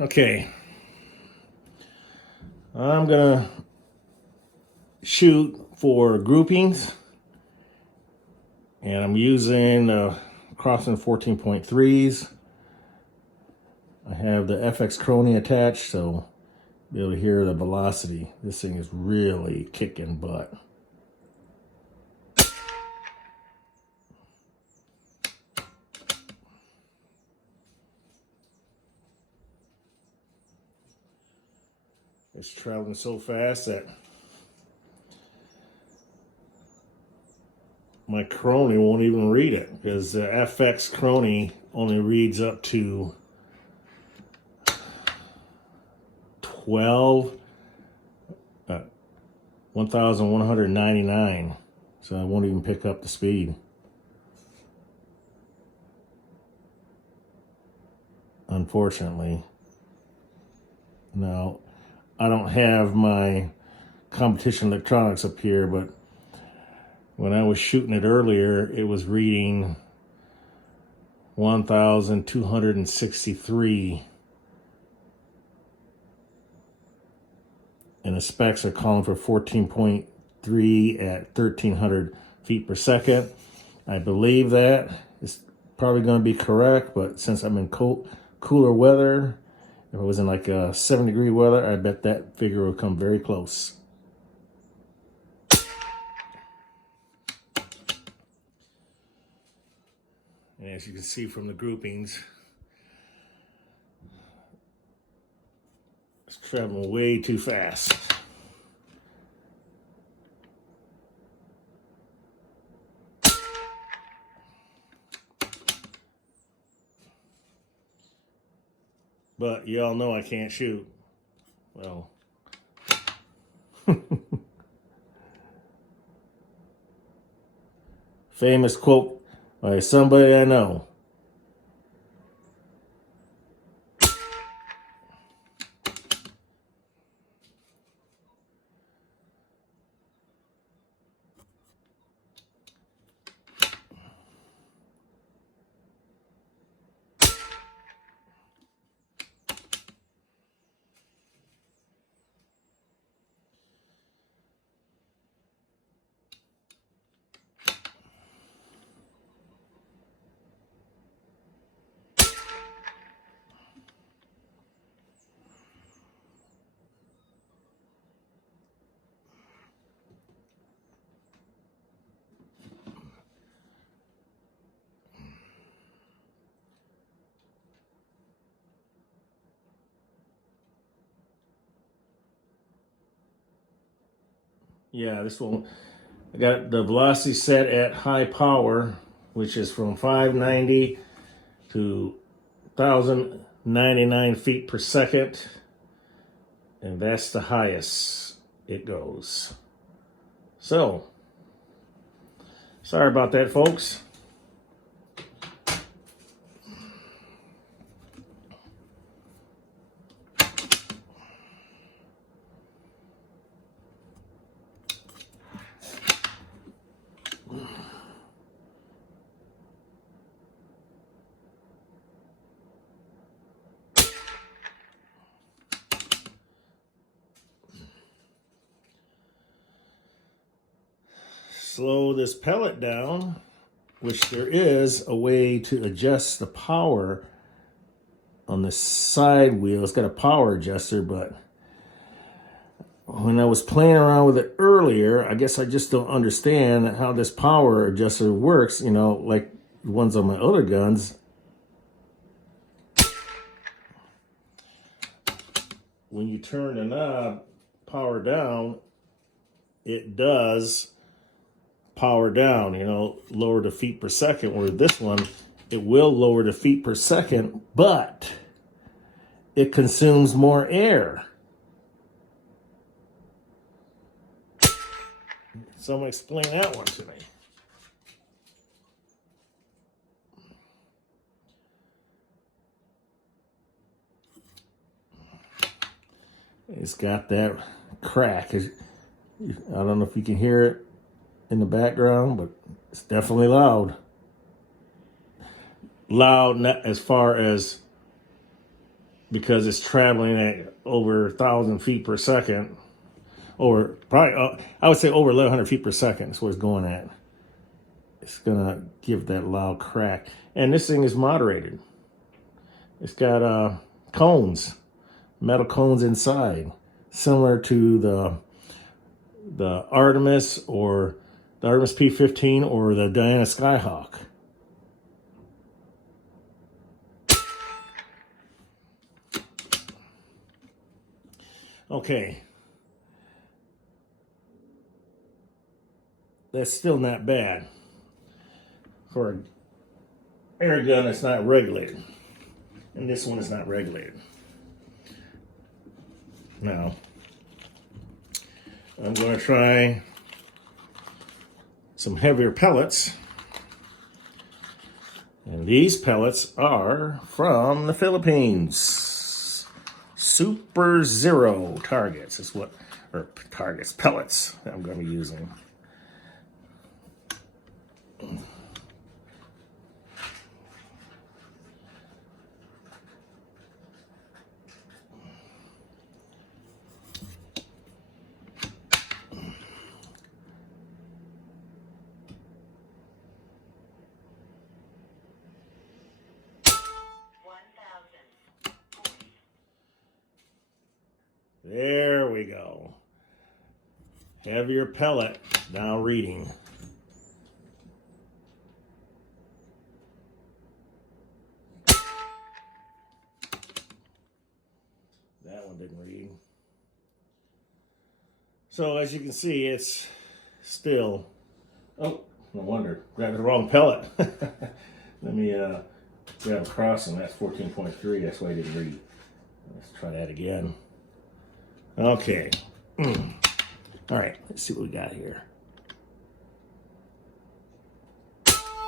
Okay, I'm gonna shoot for groupings, and I'm using Crosson 14.3s. I have the FX Crony attached, so you'll be able to hear the velocity. This thing is really kicking butt. It's traveling so fast that my Crony won't even read it, because the FX Crony only reads up to 1,199, so I won't even pick up the speed. Unfortunately. Now, I don't have my competition electronics up here, but when I was shooting it earlier, it was reading 1,263. And the specs are calling for 14.3 at 1,300 feet per second. I believe that. It's probably going to be correct, but since I'm in cooler weather, if it was in like 7-degree weather, I bet that figure will come very close. And as you can see from the groupings, it's traveling way too fast. But you all know I can't shoot. Well, famous quote by somebody I know. Yeah, this one, I got the velocity set at high power, which is from 590 to 1,099 feet per second. And that's the highest it goes. So, sorry about that, folks. Slow this pellet down, which there is a way to adjust the power on the side wheel. It's got a power adjuster, but when I was playing around with it earlier, I guess I just don't understand how this power adjuster works, you know, like the ones on my other guns. When you turn the knob, power down, it does power down, you know, lower the feet per second, where this one, it will lower the feet per second, but it consumes more air. Someone explain that one to me. It's got that crack. I don't know if you can hear it in the background, but it's definitely loud. Loud, not as far as because it's traveling at over 1,000 feet per second, or probably, I would say over 1,100 feet per second is where it's going at. It's gonna give that loud crack. And this thing is moderated. It's got cones, metal cones inside, similar to the Artemis or the Artemis P-15 or the Diana Skyhawk. Okay. That's still not bad. For an air gun, it's not regulated. And this one is not regulated. Now, I'm going to try some heavier pellets. And these pellets are from the Philippines. Super Zero targets is what, or targets, pellets that I'm going to be using. There we go. Heavier pellet, now reading. That one didn't read. So as you can see, it's still, oh, no wonder, grabbed the wrong pellet. Let me grab a crossing, that's 14.3, that's why I didn't read. Let's try that again. Okay. All right, let's see what we got here. 1019.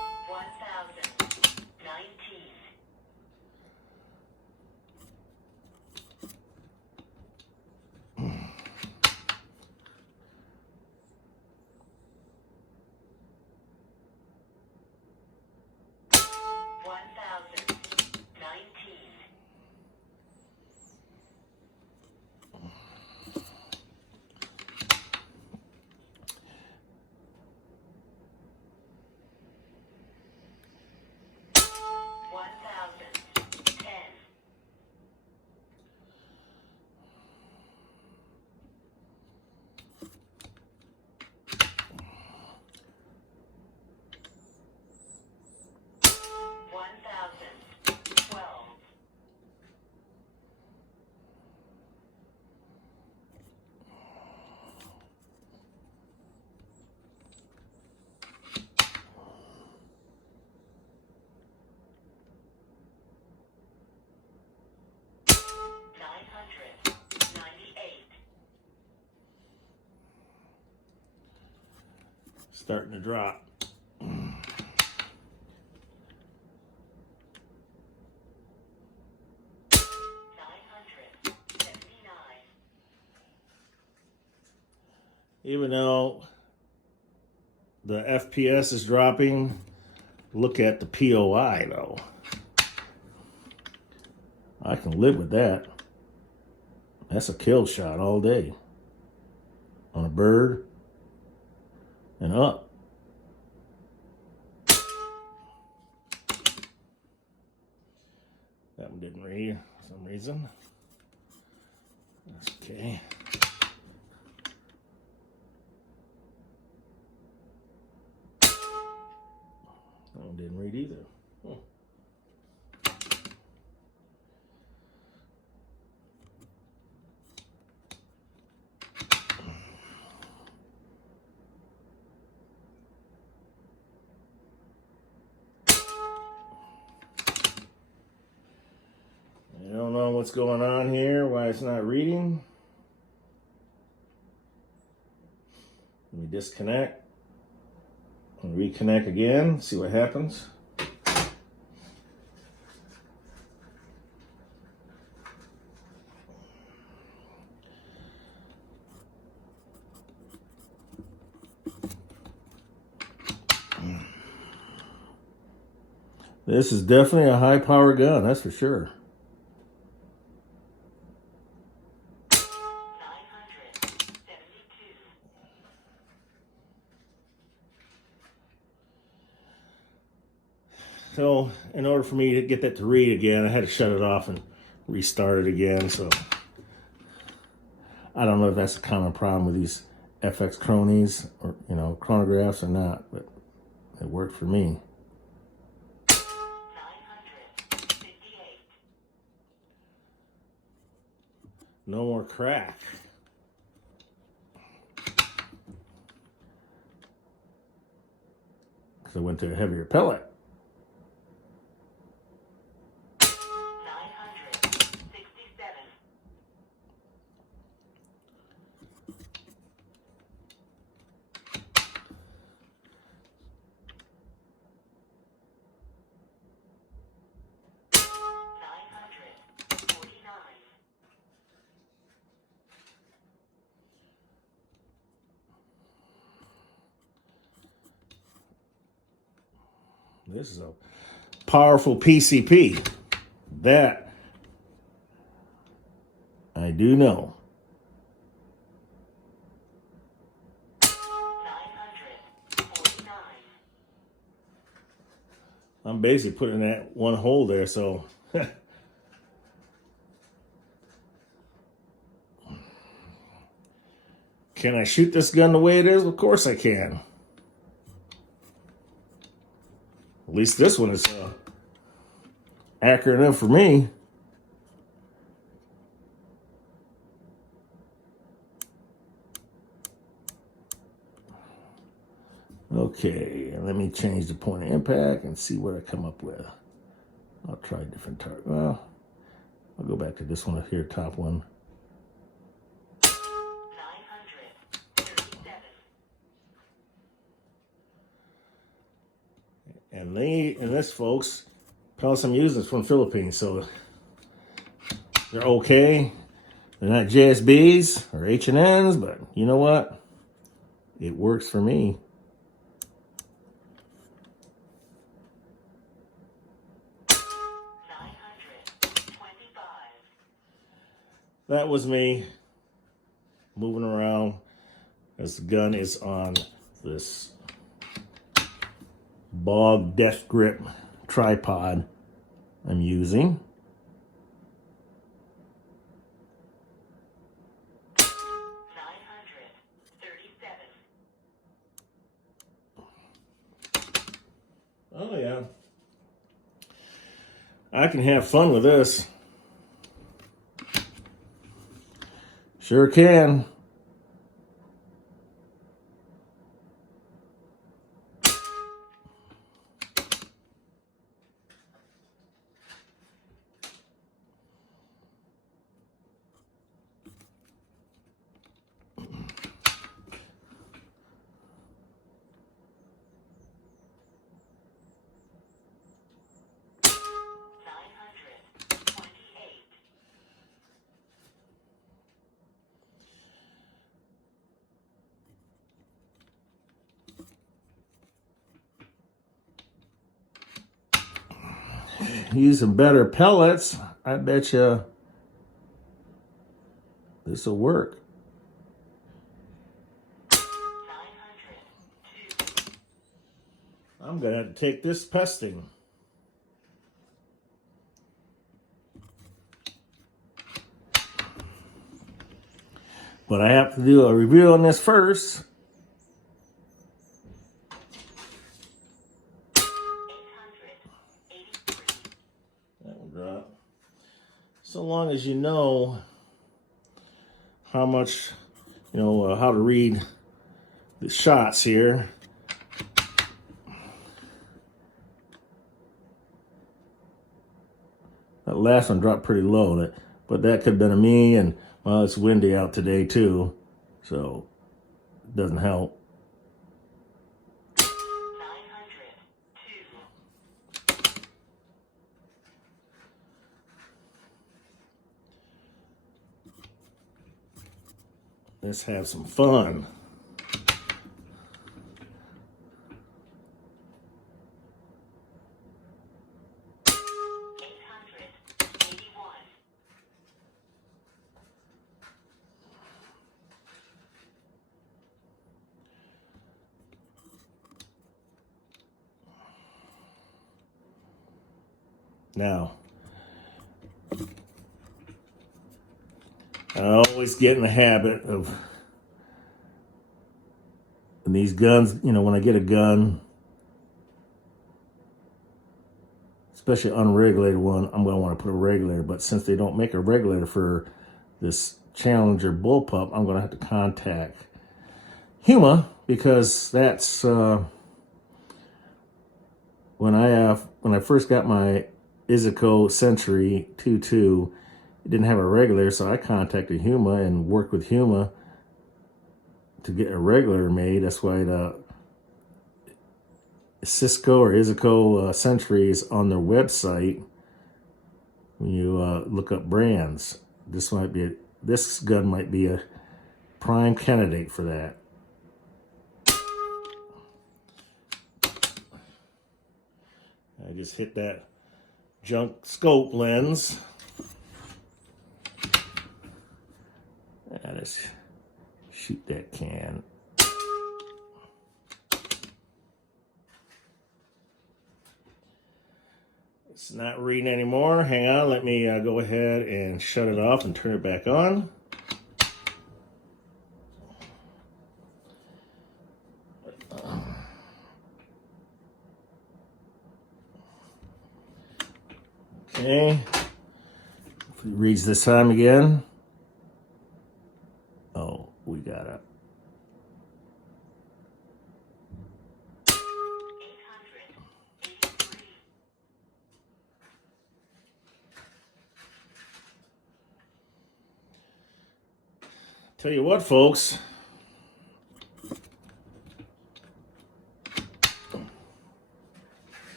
Starting to drop. Even though the FPS is dropping, look at the POI though. I can live with that. That's a kill shot all day. On a bird and up. That one didn't read for some reason. That's okay. That one didn't read either. Oh. I don't know what's going on here, why it's not reading. Let me disconnect and reconnect again, see what happens. This is definitely a high power gun, that's for sure. So in order for me to get that to read again, I had to shut it off and restart it again. So I don't know if that's a common problem with these FX cronies or, chronographs or not, but it worked for me. 958. No more crack. Because I went to a heavier pellet. 967. This is a powerful PCP. That I do know. 949. I'm basically putting that one hole there, so can I shoot this gun the way it is? Of course I can. At least this one is accurate enough for me. Okay, let me change the point of impact and see what I come up with. I'll try a different target. Well, I'll go back to this one up here, top one. 937. And this, folks, pellets I'm using is from the Philippines, so they're okay. They're not JSBs or H&Ns, but you know what? It works for me. That was me moving around as the gun is on this bog death grip tripod I'm using. 937. Oh yeah. I can have fun with this. Sure can. Using better pellets, I bet you this will work. 902. I'm gonna have to take this pesting. But I have to do a review on this first. 883. That will drop. So long as you know how much, how to read the shots here. That last one dropped pretty low, but that could have been a me, and well, it's windy out today too, so it doesn't help. 902. Let's have some fun. Now, I always get in the habit of these guns, you know, when I get a gun, especially unregulated one, I'm going to want to put a regulator. But since they don't make a regulator for this Challenger bullpup, I'm going to have to contact Huma, because that's when I first got my Izuko Century 2.2, it didn't have a regulator, so I contacted Huma and worked with Huma to get a regulator made. That's why the Cisco or Izuko Century is on their website. When you look up brands, this gun might be a prime candidate for that. I just hit that junk scope lens. Let's shoot that can. It's not reading anymore. Hang on, let me go ahead and shut it off and turn it back on. Okay. If it reads this time again. Oh, we got it. 883. Tell you what, folks.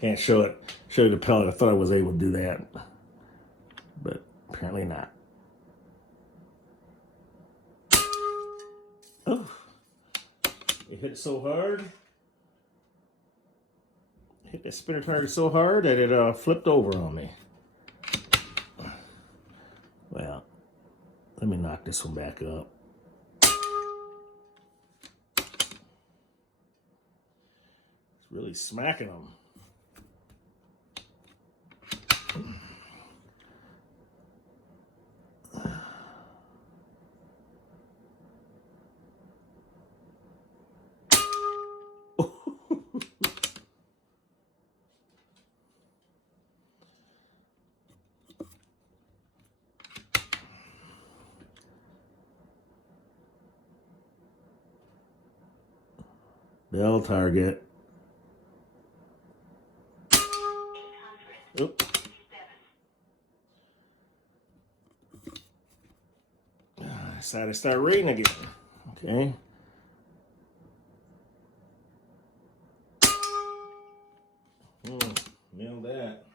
Can't show you the pellet. I thought I was able to do that, but apparently not. Oh, it hit so hard. Hit that spinner target so hard that it flipped over on me. Well, let me knock this one back up. It's really smacking them. Bell target. 857. Oop. I decided to start reading again. Okay. Nailed that.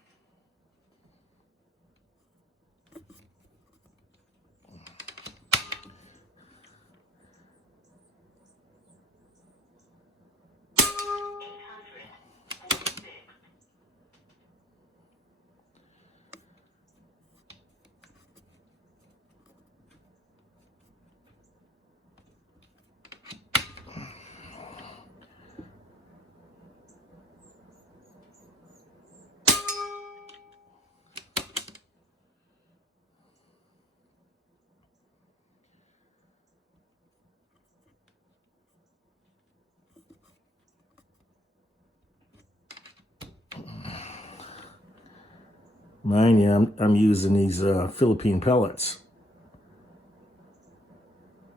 Mind you, I'm using these Philippine pellets,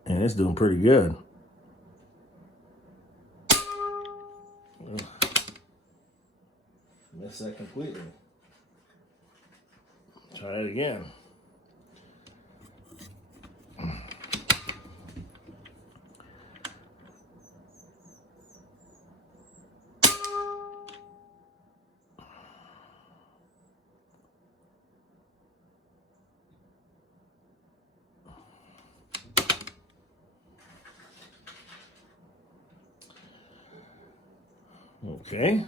and it's doing pretty good. Ugh. Missed that completely. Try it again. Okay.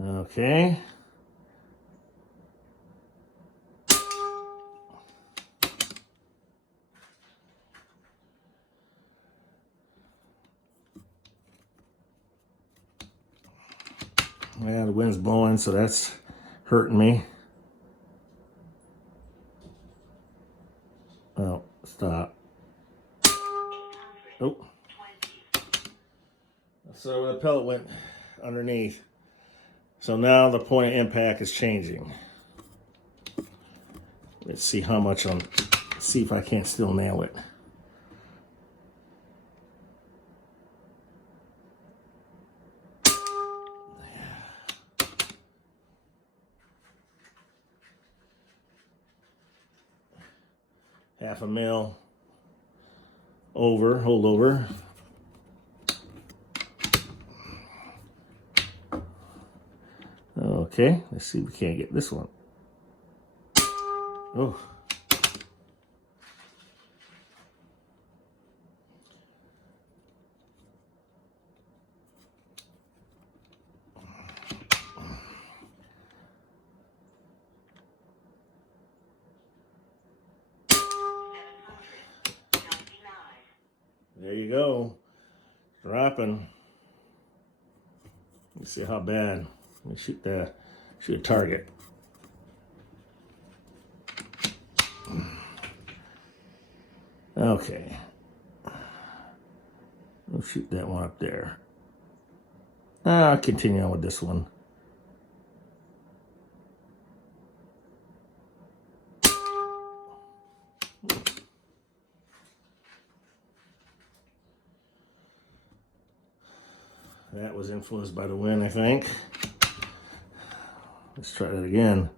Okay. Yeah, the wind's blowing, so that's hurting me. Oh, stop. Oh. So the pellet went underneath. So now the point of impact is changing. Let's see how much see if I can't still nail it. Half a mil over, hold over. Okay, let's see if we can't get this one. Oh. There you go. Dropping. Let's see how bad. Let me shoot a target. Okay. We'll shoot that one up there. I'll continue on with this one. That was influenced by the wind, I think. Let's try that again.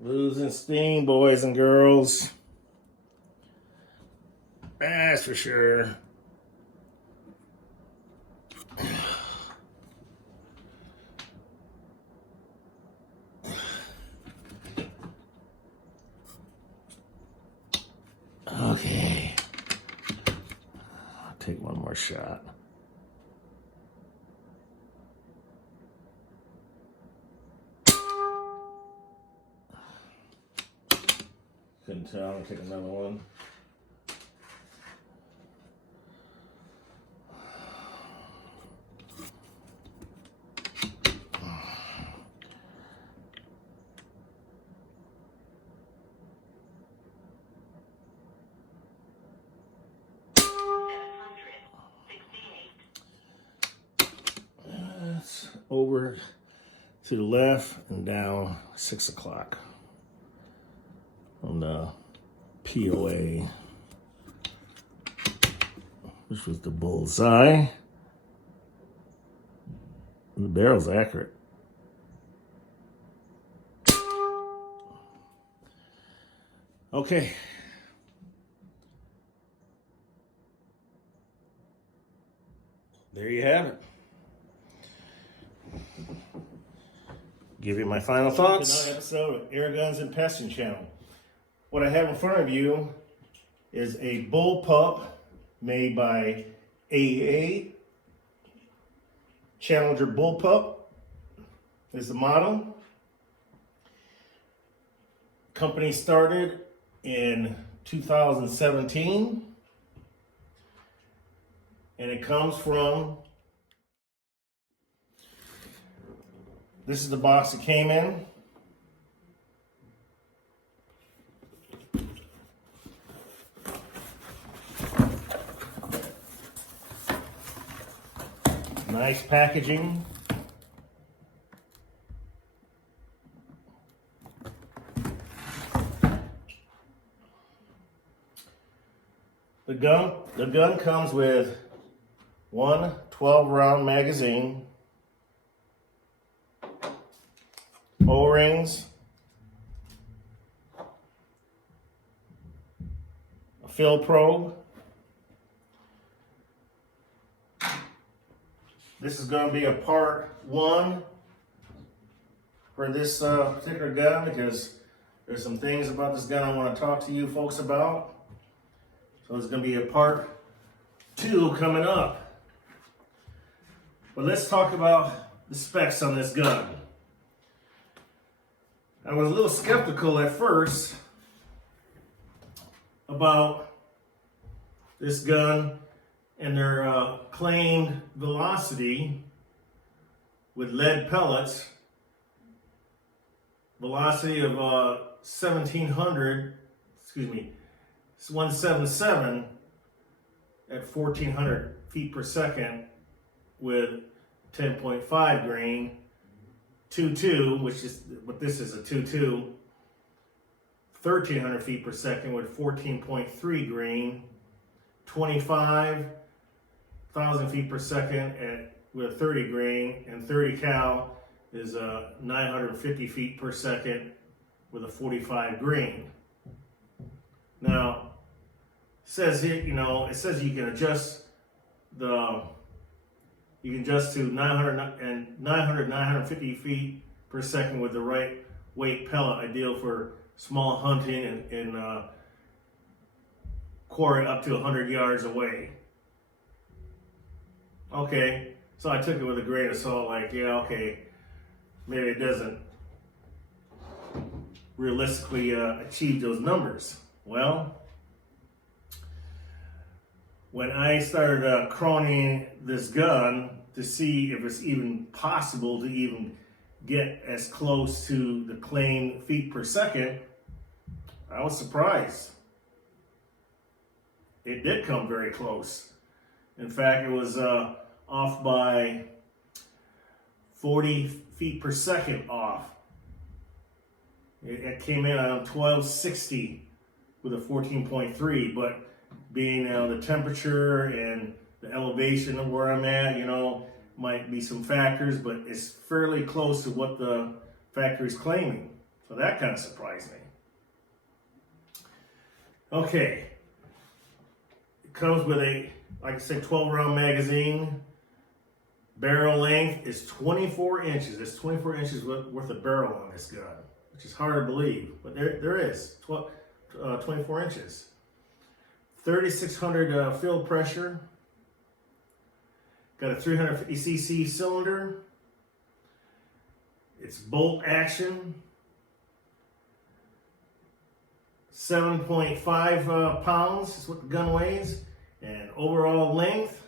Losing steam, boys and girls. That's for sure. Okay. I'll take one more shot. Couldn't tell. I'll take another one. Over to the left and down 6 o'clock on the POA, which was the bullseye. And the barrel's accurate. Okay. There you have it. Give you my final thoughts. Another episode of Airguns and Pesting Channel. What I have in front of you is a bullpup made by AEA Challenger bullpup. Is the model. Company started in 2017, and it comes from. This is the box it came in. Nice packaging. The gun comes with one 12-round magazine, O-rings, a fill probe. This is going to be a part 1 for this particular gun because There's some things about this gun I want to talk to you folks about. So there's going to be a part 2 coming up. But let's talk about the specs on this gun. I was a little skeptical at first about this gun and their claimed velocity with lead pellets. Velocity of 177 at 1400 feet per second with 10.5 grain. 2.2, which is what this is, a 2.2, 1300 feet per second with 14.3 grain, 25,000 feet per second with 30 grain, and 30 cal is 950 feet per second with a 45 grain. Now, it says here, it says you can adjust to 950 feet per second with the right weight pellet, ideal for small hunting and quarry up to 100 yards away. Okay, so I took it with a grain of salt, like, yeah, okay, maybe it doesn't realistically achieve those numbers. Well, when I started croning this gun to see if it's even possible to even get as close to the claimed feet per second, I was surprised. It did come very close. In fact, it was off by 40 feet per second off. It came in on 1260 with a 14.3, but being the temperature and the elevation of where I'm at, might be some factors, but it's fairly close to what the factory's claiming. So that kind of surprised me. Okay. It comes with a, like I said, 12 round magazine. Barrel length is 24 inches. There's 24 inches worth of barrel on this gun, which is hard to believe, but there is 24 inches. 3,600 field pressure. Got a 350cc cylinder. It's bolt action. 7.5 pounds is what the gun weighs. And overall length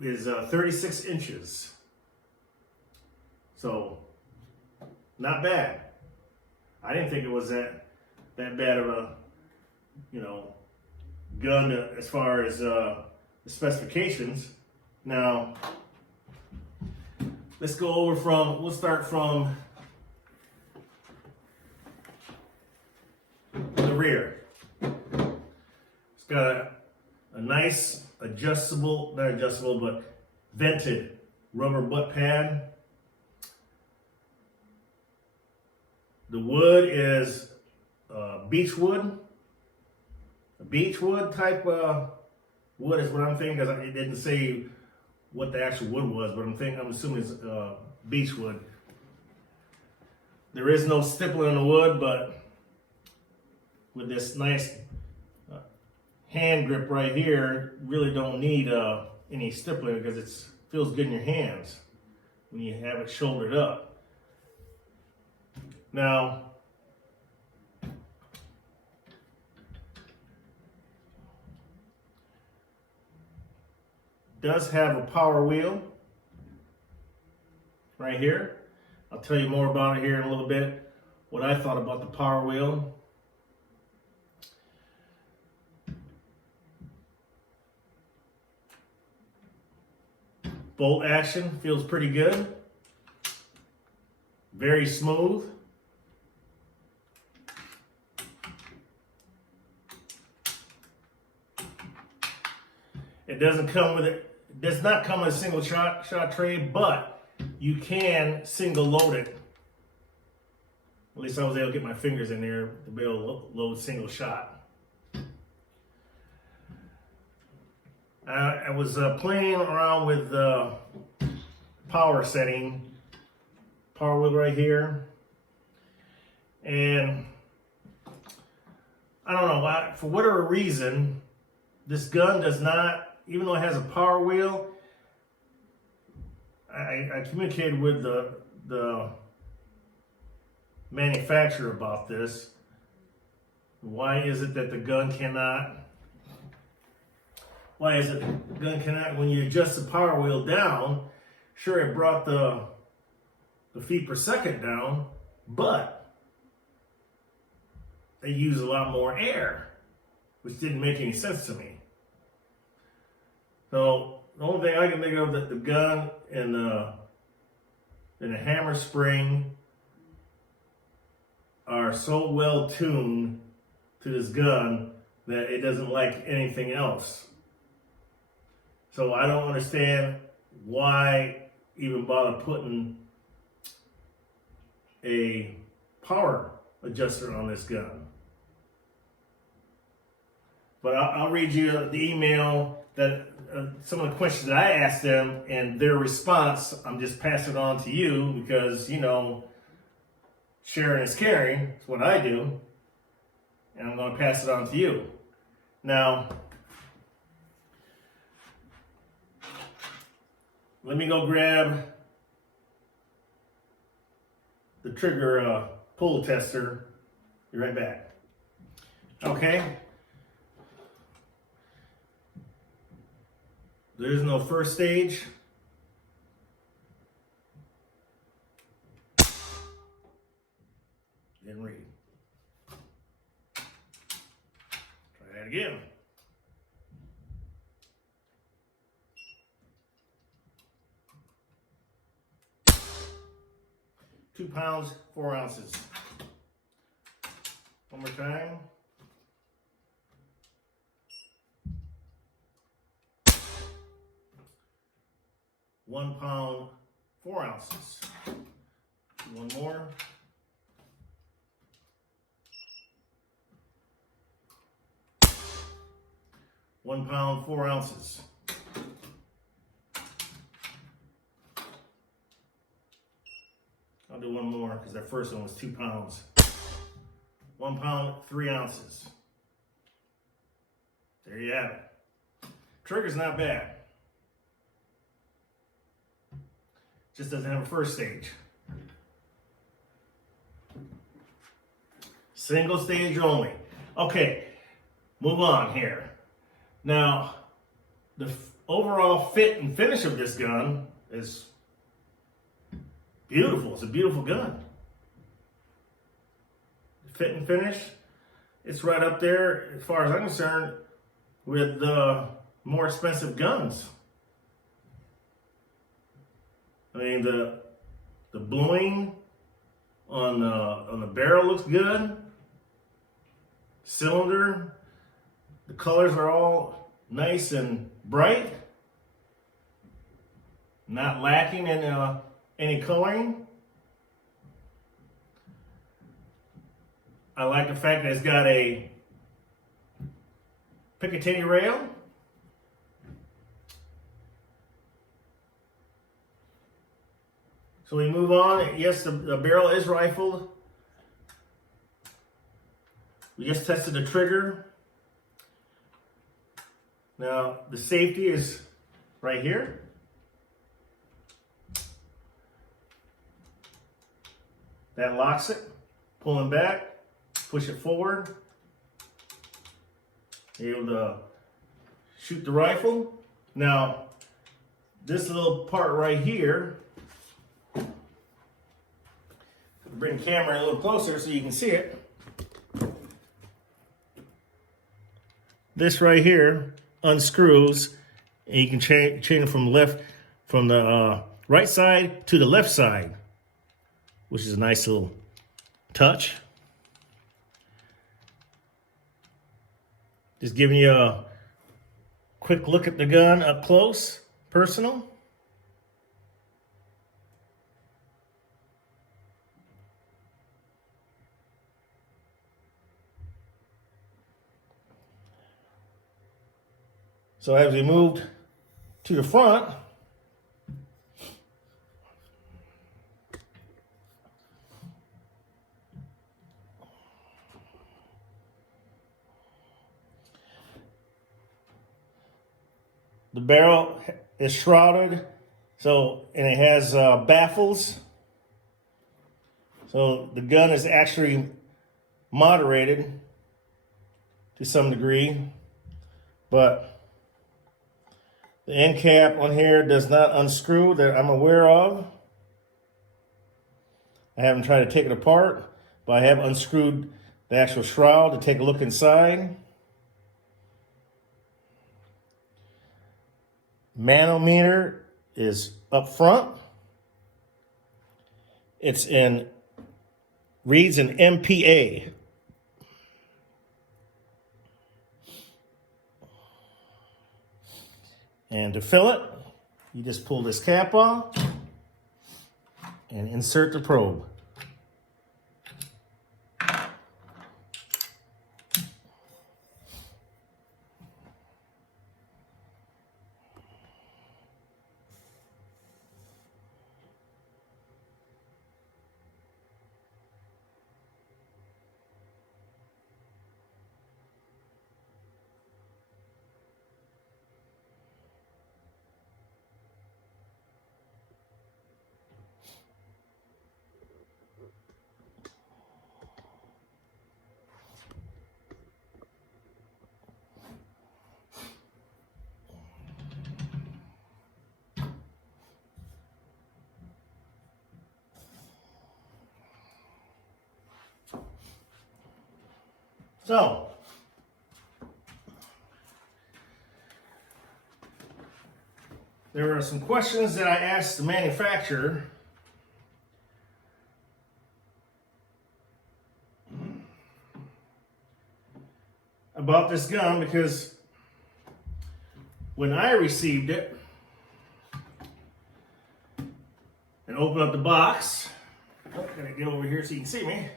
is 36 inches. So, not bad. I didn't think it was that bad of a, gun as far as the specifications. Now, let's go over we'll start from the rear. It's got a nice not adjustable, but vented rubber butt pad. The wood is beechwood. A beechwood type wood is what I'm thinking, because it didn't say what the actual wood was, but I'm assuming it's beechwood. There is no stippling in the wood, but with this nice hand grip right here, really don't need any stippling because it feels good in your hands when you have it shouldered up. Now, does have a power wheel right here. I'll tell you more about it here in a little bit, what I thought about the power wheel. Bolt action feels pretty good. Very smooth. It does not come with a single shot tray, but you can single load it. At least I was able to get my fingers in there to be able to load single shot. I was playing around with the power setting, power wheel right here, And I don't know why, for whatever reason, this gun does not, even though it has a power wheel, I communicated with the manufacturer about this. Why is it that the gun cannot, when you adjust the power wheel down, sure it brought the feet per second down, but they use a lot more air, which didn't make any sense to me. So the only thing I can think of that the gun and the hammer spring are so well tuned to this gun that it doesn't like anything else. So I don't understand why even bother putting a power adjuster on this gun. But I'll read you the email that some of the questions that I asked them and their response. I'm just passing it on to you because, you know, sharing is caring. It's what I do. And I'm going to pass it on to you. Now, let me go grab the trigger pull tester. Be right back. Okay. There is no first stage. Didn't read. Try that again. £2, 4 ounces. One more time. £1, 4 ounces. One more. £1, 4 ounces. I'll do one more because that first one was 2 pounds. £1, 3 ounces. There you have it. Trigger's not bad. Just doesn't have a first stage. Single stage only. Okay, move on here. Now, the overall fit and finish of this gun is beautiful. It's a beautiful gun. Fit and finish, it's right up there, as far as I'm concerned, with the more expensive guns. I mean, the bluing on the barrel looks good. Cylinder, the colors are all nice and bright. Not lacking in any coloring. I like the fact that it's got a Picatinny rail. So we move on. Yes, the barrel is rifled. We just tested the trigger. Now the safety is right here. That locks it. Pulling back, push it forward. You're able to shoot the rifle. Now, this little part right here, bring the camera a little closer so you can see it. This right here unscrews, and you can change it from the right side to the left side, which is a nice little touch. Just giving you a quick look at the gun up close, personal. So as we moved to the front, the barrel is shrouded, so, and it has baffles. So the gun is actually moderated to some degree, but the end cap on here does not unscrew that I'm aware of. I haven't tried to take it apart, but I have unscrewed the actual shroud to take a look inside. Manometer is up front. It's reads in MPA. And to fill it, you just pull this cap off and insert the probe. So, there are some questions that I asked the manufacturer about this gun, because when I received it and opened up the box, I'm gonna get over here so you can see me,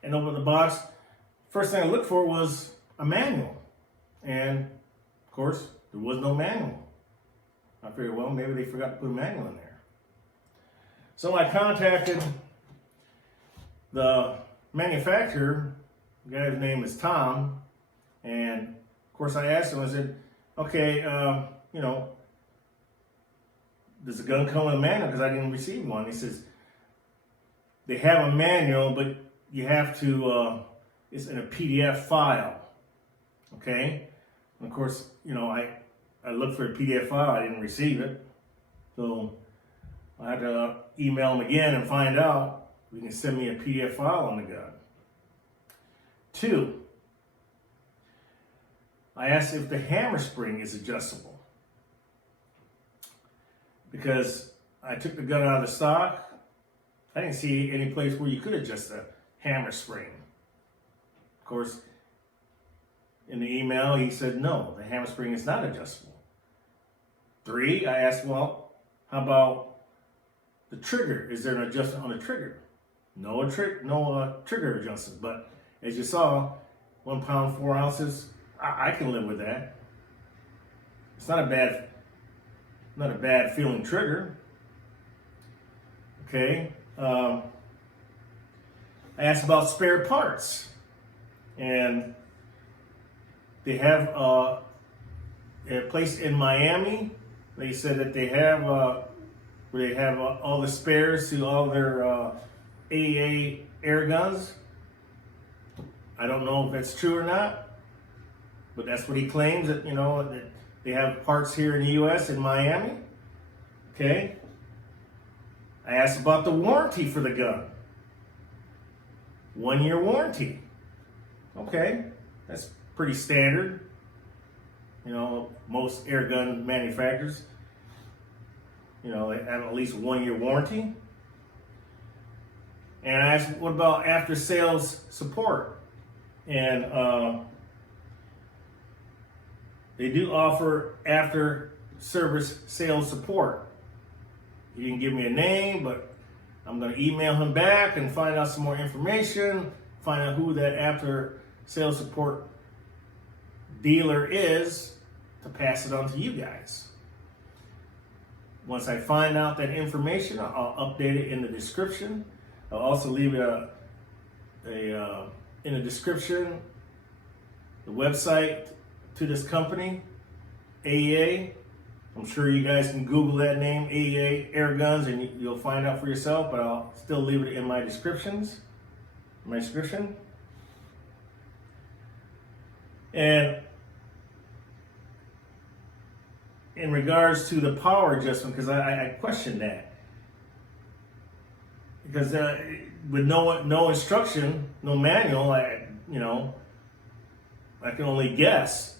and open the box, first thing I looked for was a manual. And of course, there was no manual. I figured, well, maybe they forgot to put a manual in there. So I contacted the manufacturer. The guy's name is Tom. And of course I asked him, I said, okay, does the gun come with a manual? Because I didn't receive one. He says, they have a manual, but you have to, it's in a PDF file, okay? And of course, I looked for a PDF file, I didn't receive it. So I had to email him again and find out if he can send me a PDF file on the gun. 2, I asked if the hammer spring is adjustable. Because I took the gun out of the stock, I didn't see any place where you could adjust the hammer spring. Of course, in the email, he said, no, the hammer spring is not adjustable. 3, I asked, well, how about the trigger? Is there an adjustment on the trigger? No trigger adjustment, but as you saw, 1 pound, 4 ounces, I can live with that. It's not a bad feeling trigger. Okay. I asked about spare parts, and they have a place in Miami. They said that they have where they have all the spares to all their AEA Airguns. I don't know if that's true or not, but that's what he claims, that that they have parts here in the U.S. in Miami. Okay. I asked about the warranty for the gun. 1-year warranty. Okay, that's pretty standard. Most air gun manufacturers, they have at least 1-year warranty. And I asked, what about after sales support? And they do offer after service sales support. He didn't give me a name, but I'm going to email him back and find out some more information, find out who that after sales support dealer is to pass it on to you guys. Once I find out that information, I'll update it in the description. I'll also leave it in the description, the website to this company, AEA. I'm sure you guys can Google that name, AEA Airguns, and you'll find out for yourself, but I'll still leave it in my description. And in regards to the power adjustment, because I questioned that. Because with no instruction, no manual, I can only guess.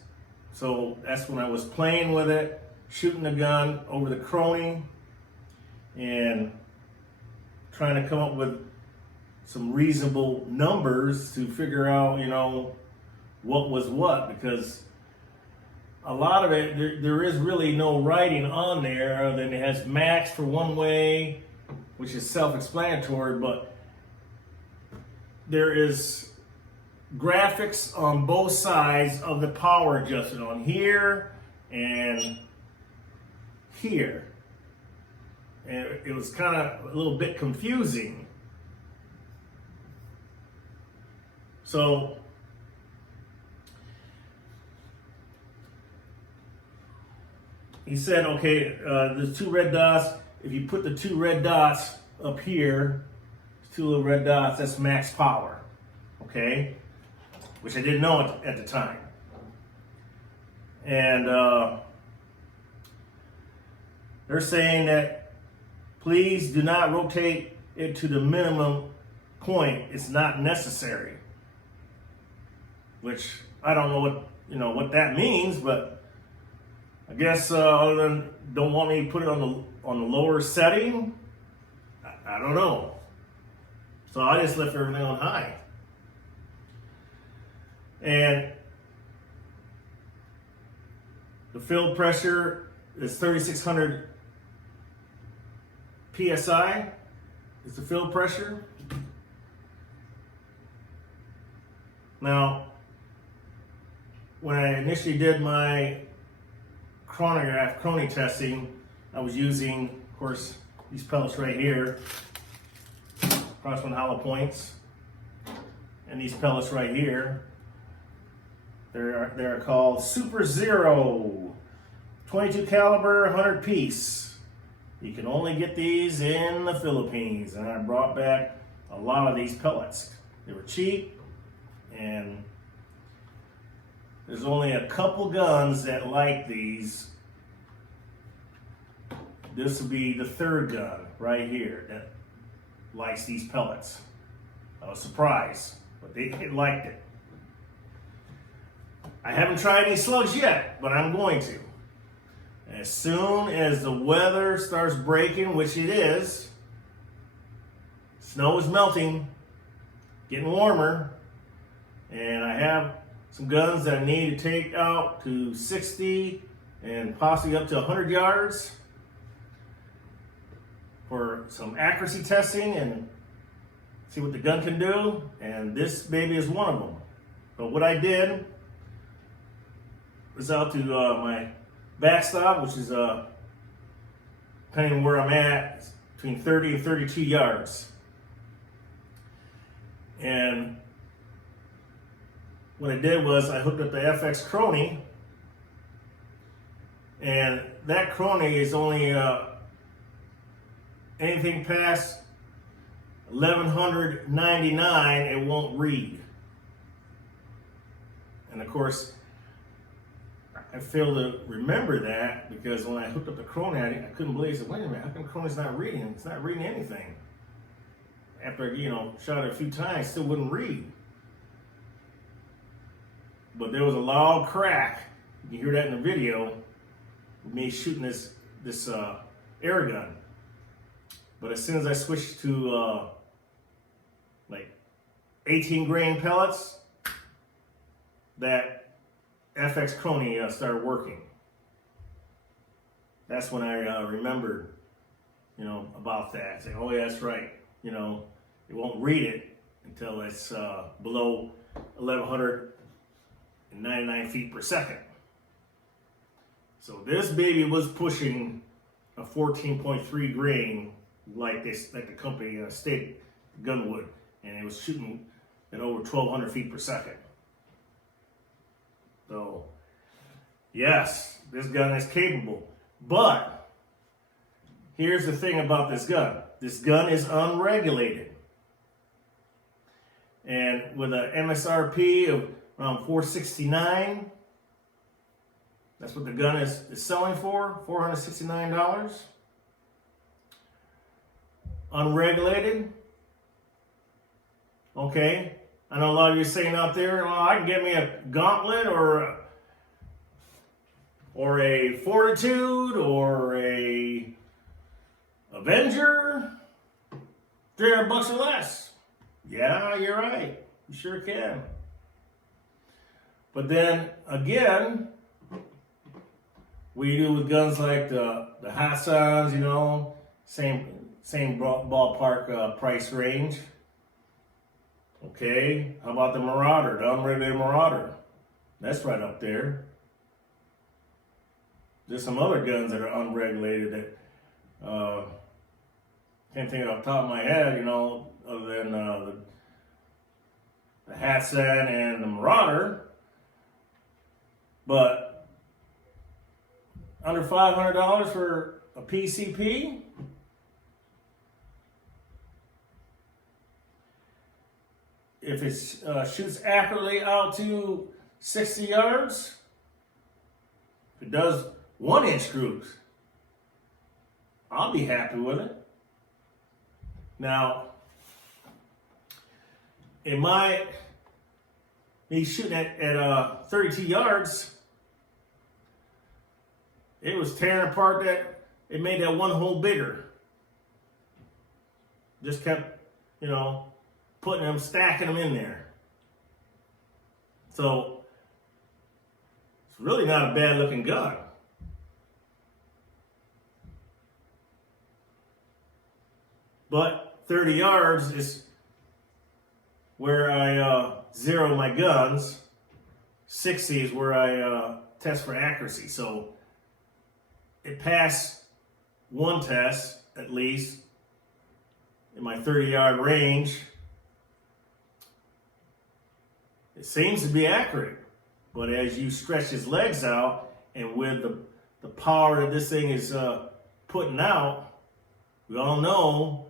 So that's when I was playing with it, shooting the gun over the crony, and trying to come up with some reasonable numbers to figure out, what was what, because a lot of it, there is really no writing on there other than it has max for one way, which is self-explanatory, but there is graphics on both sides of the power adjustment, on here and here. And it was kind of a little bit confusing. So he said, okay, there's two red dots. If you put the two red dots up here, two little red dots, that's max power, okay? Which I didn't know at the time. And they're saying that please do not rotate it to the minimum point. It's not necessary. Which I don't know what that means, but I guess other than don't want me to put it on the lower setting, I don't know. So I just left everything on high. And the field pressure is 3,600 PSI. Is the field pressure. Now, when I initially did my chronograph crony testing, I was using, of course, these pellets right here, crosswind hollow points, and these pellets right here. They're called Super Zero, 22 caliber, 100 piece. You can only get these in the Philippines, and I brought back a lot of these pellets. They were cheap, and there's only a couple guns that like these. This will be the third gun right here that likes these pellets. I was surprised, but they liked it. I haven't tried any slugs yet, but I'm going to. As soon as the weather starts breaking, which it is, snow is melting, getting warmer, and I have some guns that I need to take out to 60 and possibly up to 100 yards for some accuracy testing and see what the gun can do, and this baby is one of them. But what I did was out to my backstop, which is depending on where I'm at, between 30 and 32 yards. And what I did was I hooked up the FX crony, and that crony is only anything past 1199, it won't read. And of course, I failed to remember that because when I hooked up the crony, I couldn't believe it. I said, wait a minute, how come crony's not reading? It's not reading anything. After shot it a few times, it still wouldn't read. But there was a loud crack. You can hear that in the video with me shooting this air gun. But as soon as I switched to like 18 grain pellets, that FX crony started working. That's when I remembered, about that. Say, oh yeah, that's right. It won't read it until it's below 1,199 feet per second. So this baby was pushing a 14.3 grain like the company stated gun would, and it was shooting at over 1,200 feet per second. So, yes, This gun is capable. But here's the thing about this gun. This gun is unregulated. And with an MSRP of around $469, that's what the gun is selling for, $469. Unregulated. Okay. I know a lot of you are saying out there, well, I can get me a Gauntlet or a Fortitude or a Avenger, $300 or less. Yeah, you're right. You sure can. But then again, we do with guns like the Hassans, you know, same ballpark price range. Okay, how about the Marauder, the unregulated Marauder? That's right up there. There's some other guns that are unregulated that can't think off the top of my head, you know, other than the Hatsan and the Marauder. But under $500 for a PCP? If it shoots accurately out to 60 yards, if it does 1-inch groups, I'll be happy with it. Now, it might be shooting at 32 yards. It was tearing apart it made that one hole bigger. Just kept, you know, putting them, stacking them in there. So, it's really not a bad looking gun. But 30 yards is where I zero my guns. 60 is where I test for accuracy. So it passed one test, at least, in my 30-yard range. It seems to be accurate. But as you stretch his legs out, and with the power that this thing is putting out, we all know,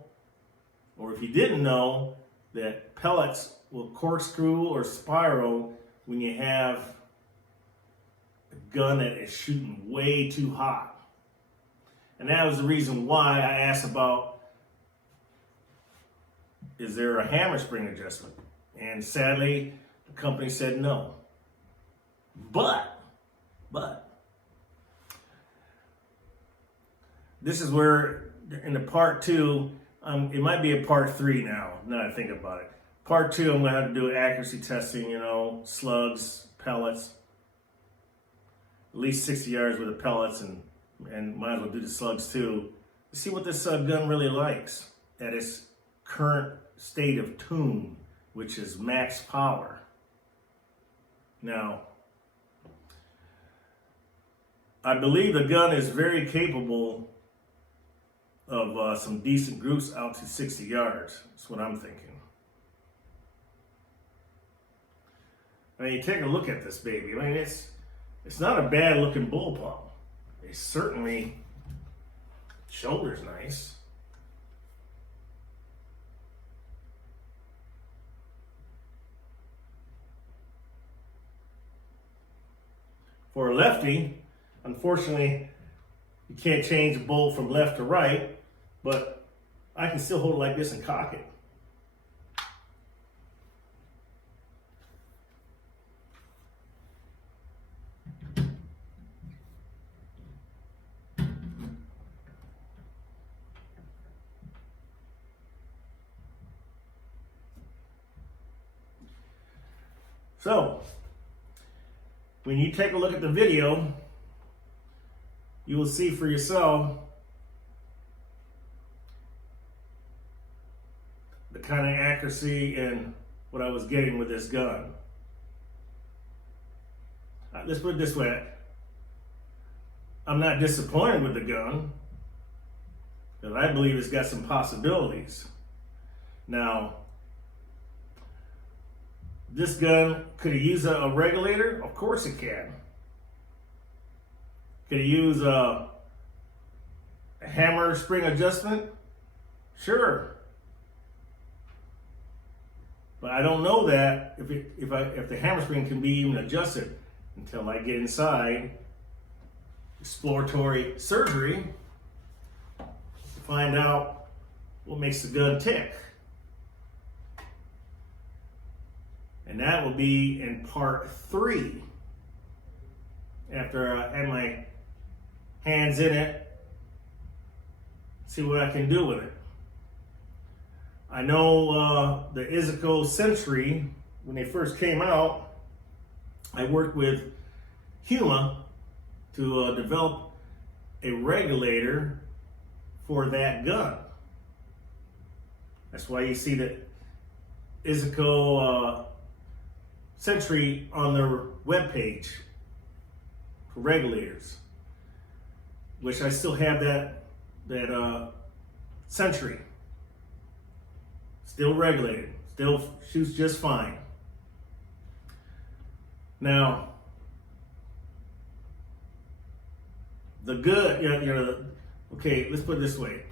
or if you didn't know, that pellets will corkscrew or spiral when you have a gun that is shooting way too hot. And that was the reason why I asked about, is there a hammer spring adjustment? And sadly, the company said no. But, this is where, in the part 2, it might be a part 3 now that I think about it. Part 2, I'm going to have to do accuracy testing, you know, slugs, pellets, at least 60 yards with the pellets, and might as well do the slugs too. See what this gun really likes at its current state of tune, which is max power. Now, I believe the gun is very capable of some decent groups out to 60 yards. That's what I'm thinking. I mean, you take a look at this baby. I mean, it's not a bad looking bullpup. It's certainly, shoulder's nice. For a lefty, unfortunately, you can't change the bolt from left to right, but I can still hold it like this and cock it. So, when you take a look at the video, you will see for yourself the kind of accuracy and what I was getting with this gun. Let's put it this way. I'm not disappointed with the gun, because I believe it's got some possibilities. Now, this gun, could it use a regulator? Of course it can. Can you use a hammer spring adjustment? Sure. But I don't know that if the hammer spring can be even adjusted until I get inside exploratory surgery to find out what makes the gun tick. And that will be in part 3. After I have my hands in it, see what I can do with it. I know the Iziko Sentry, when they first came out, I worked with Huma to develop a regulator for that gun. That's why you see the Iziko Sentry on their webpage for regulators. Which I still have that Sentry. Still regulated, still shoots just fine. Now, the good, okay, let's put it this way.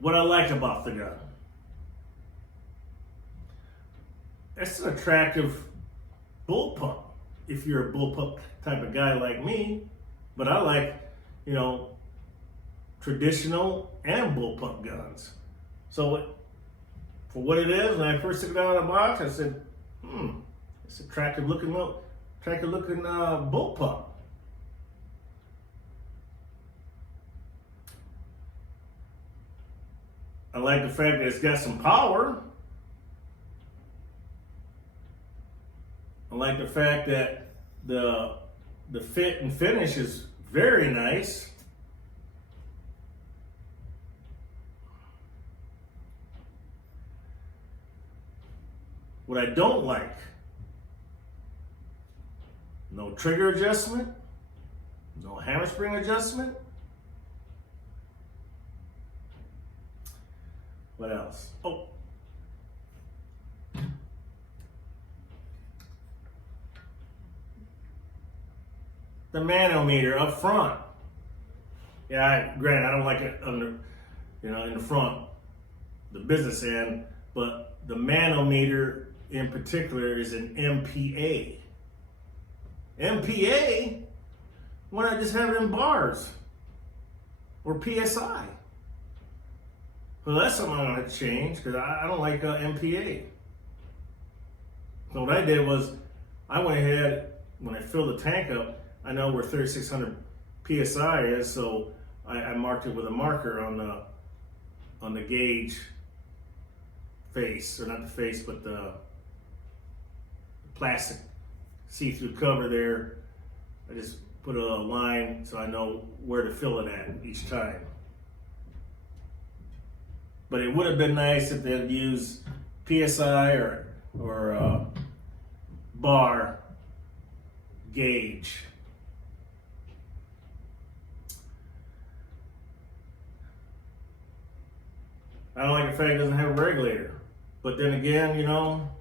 What I like about the gun. It's an attractive bullpup, if you're a bullpup type of guy like me. But I like, traditional and bullpup guns. So for what it is, when I first took it out of the box, I said, it's attractive looking bullpup. I like the fact that it's got some power. I like the fact that the fit and finish is very nice. What I don't like, no trigger adjustment, no hammer spring adjustment. What else? Oh. The manometer up front. Yeah, granted, I don't like it under, in the front, the business end, but the manometer in particular is an MPA. MPA? Why not just have it in bars or PSI? Well, that's something I'm going to change because I don't like MPA. So what I did was I went ahead, when I filled the tank up, I know where 3600 PSI is, so I marked it with a marker on the gauge face, or not the face, but the plastic see-through cover there. I just put a line so I know where to fill it at each time. But it would have been nice if they'd used PSI or bar gauge. I don't like the fact it doesn't have a regulator. But then again, we all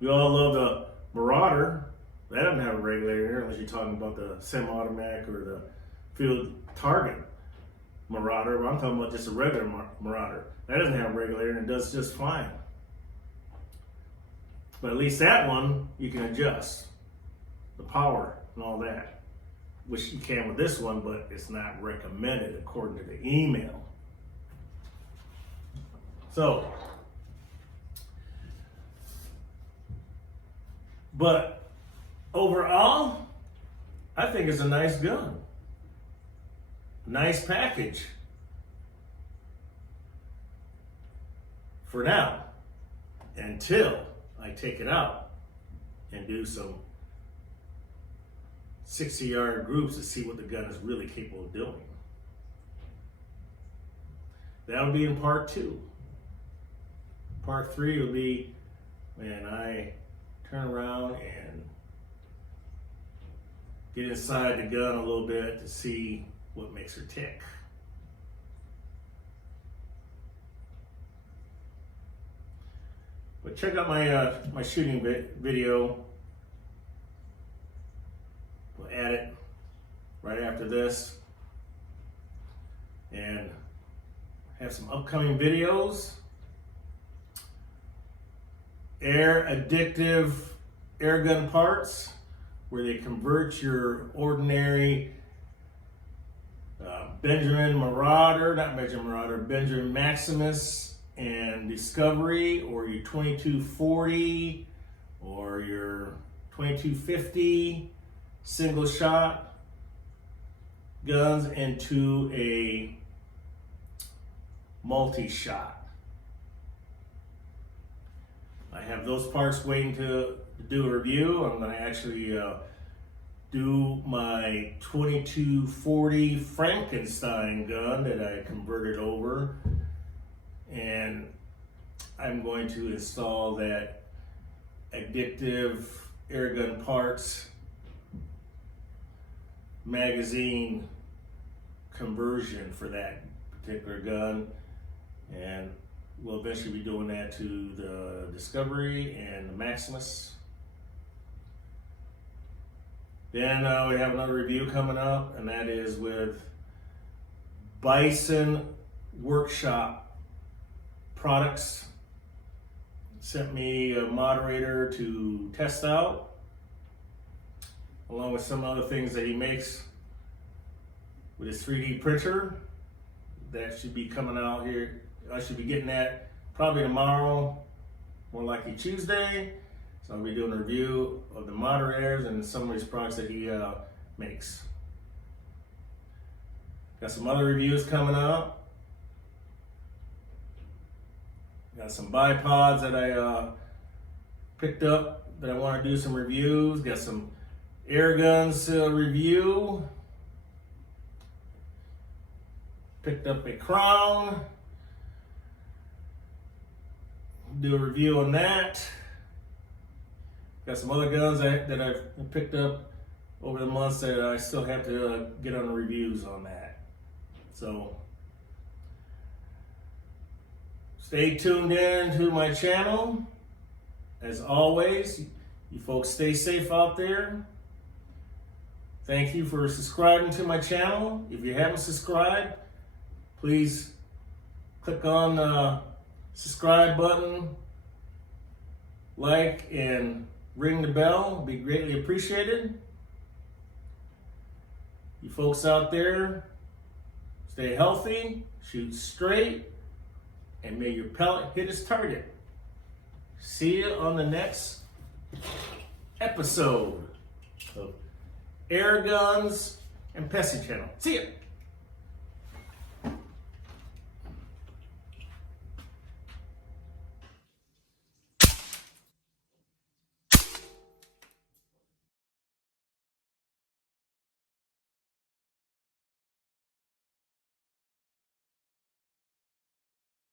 love the Marauder. That doesn't have a regulator unless you're talking about the semi-automatic or the field target Marauder. But I'm talking about just a regular Marauder. That doesn't have a regulator and it does just fine. But at least that one, you can adjust the power and all that, which you can with this one, but it's not recommended according to the email. So, but overall, I think it's a nice gun. Nice package. For now, until I take it out and do some 60-yard groups to see what the gun is really capable of doing. That'll be in part 2. Part 3 will be when I turn around and get inside the gun a little bit to see what makes her tick. But check out my shooting video. We'll add it right after this. And have some upcoming videos. Addictive airgun parts, where they convert your ordinary Benjamin Maximus and Discovery, or your 2240 or your 2250 single shot guns into a multi-shot. I have those parts waiting to do a review. I'm going to actually do my 2240 Frankenstein gun that I converted over, and I'm going to install that addictive airgun parts magazine conversion for that particular gun, and we'll eventually be doing that to the Discovery and the Maximus. Then we have another review coming up, and that is with Bison Workshop products. Sent me a moderator to test out, along with some other things that he makes with his 3D printer. That should be coming out here. I should be getting that probably tomorrow, more likely Tuesday. So I'll be doing a review of the moderators and some of his products that he makes. Got some other reviews coming up. Got some bipods that I picked up that I want to do some reviews. Got some Airguns review. Picked up a crown. Do a review on that. Got some other guns that I've picked up over the months that I still have to get on the reviews on that. So stay tuned in to my channel. As always, you folks stay safe out there. Thank you for subscribing to my channel. If you haven't subscribed, please click on the subscribe button, like, and ring the bell. It'll be greatly appreciated. You folks out there, stay healthy, shoot straight, and may your pellet hit its target. See you on the next episode of Airguns and Pessy Channel. See ya.